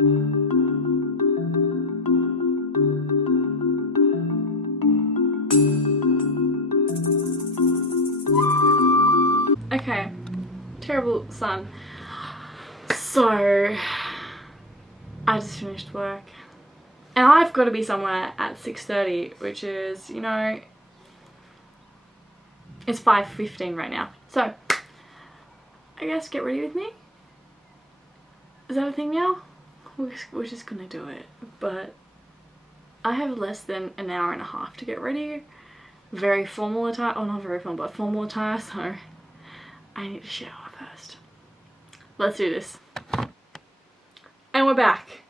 Okay, terrible sun. So, I just finished work. And I've got to be somewhere at 6:30, which is, you know, it's 5:15 right now. So, I guess get ready with me. Is that a thing now? We're just gonna do it. But I have less than an hour and a half to get ready. Very formal attire. Oh, not very formal, but formal attire. So I need to shower first. Let's do this. And we're back.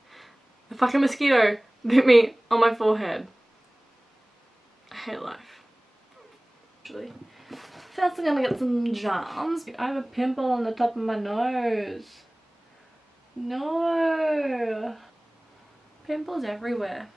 The fucking mosquito bit me on my forehead. I hate life. Actually, first I'm gonna get some jams. I have a pimple on the top of my nose. No. Pimples everywhere.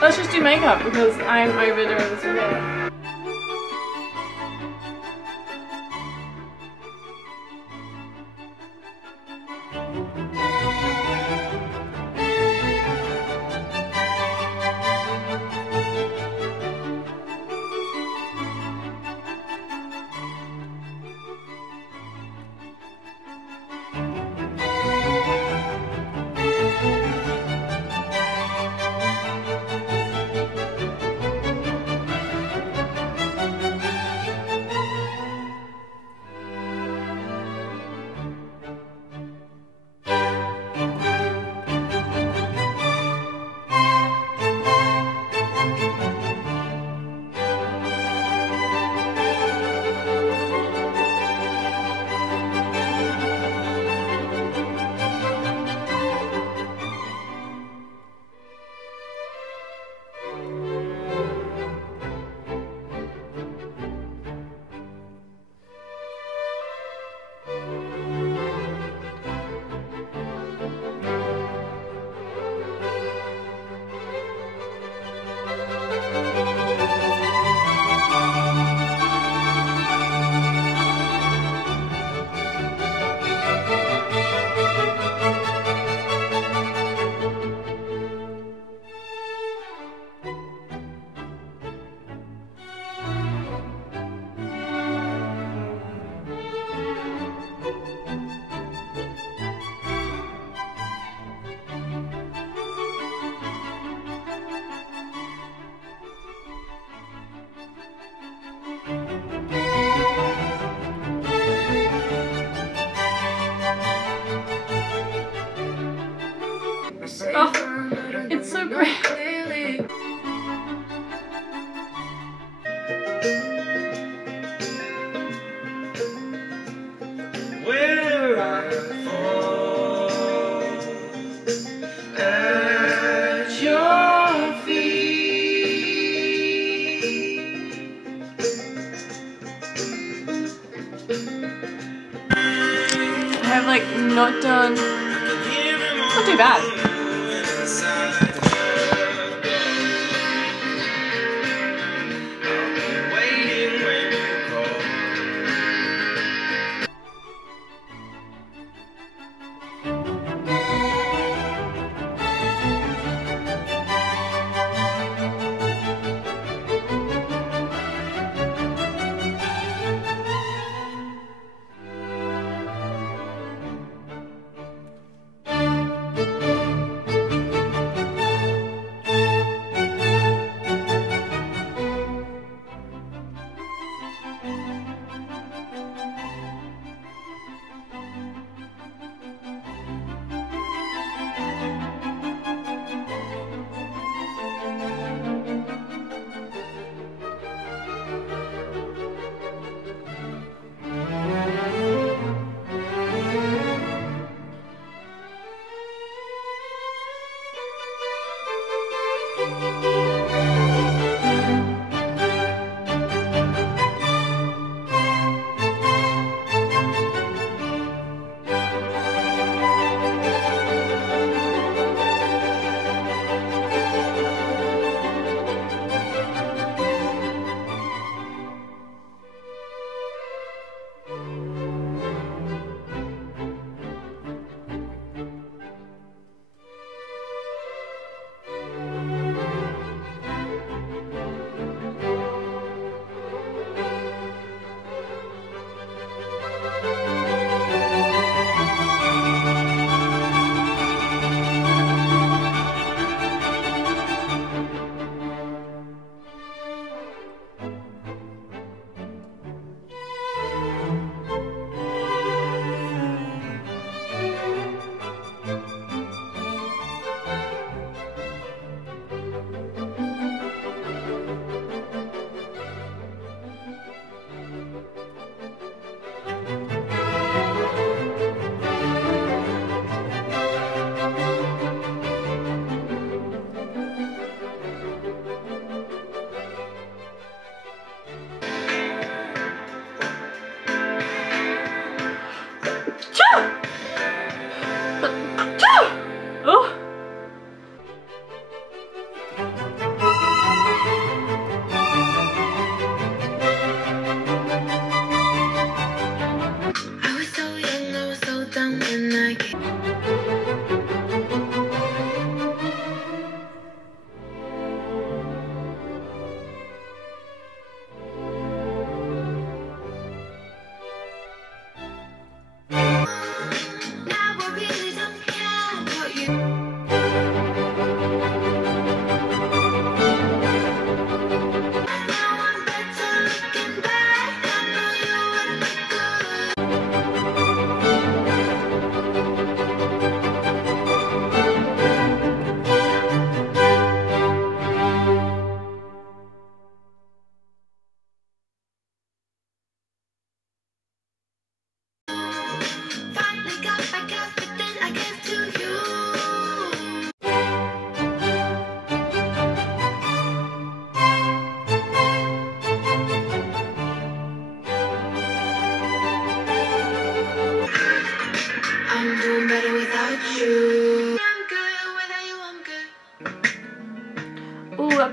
Let's just do makeup because I'm overdoing this video. Oh, it's so great. Where I fall at your feet. I have like not done, not too bad.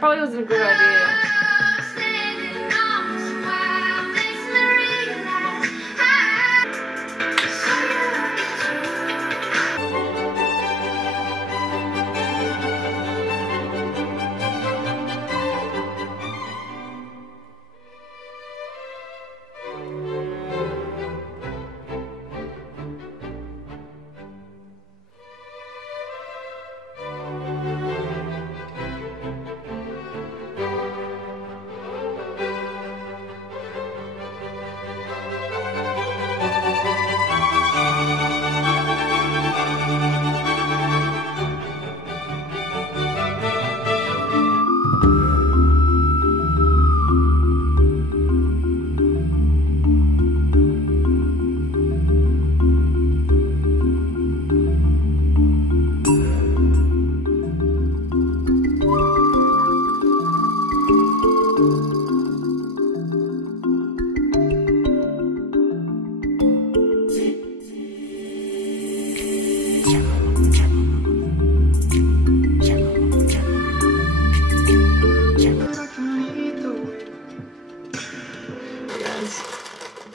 probably wasn't a good idea.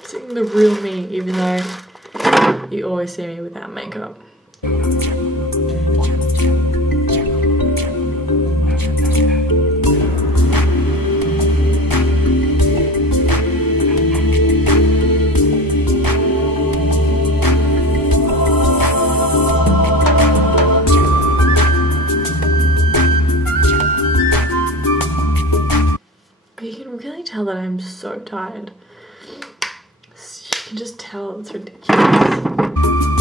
Seeing the real me, even though you always see me without makeup. You can really tell that I'm so tired. You can just tell it's ridiculous.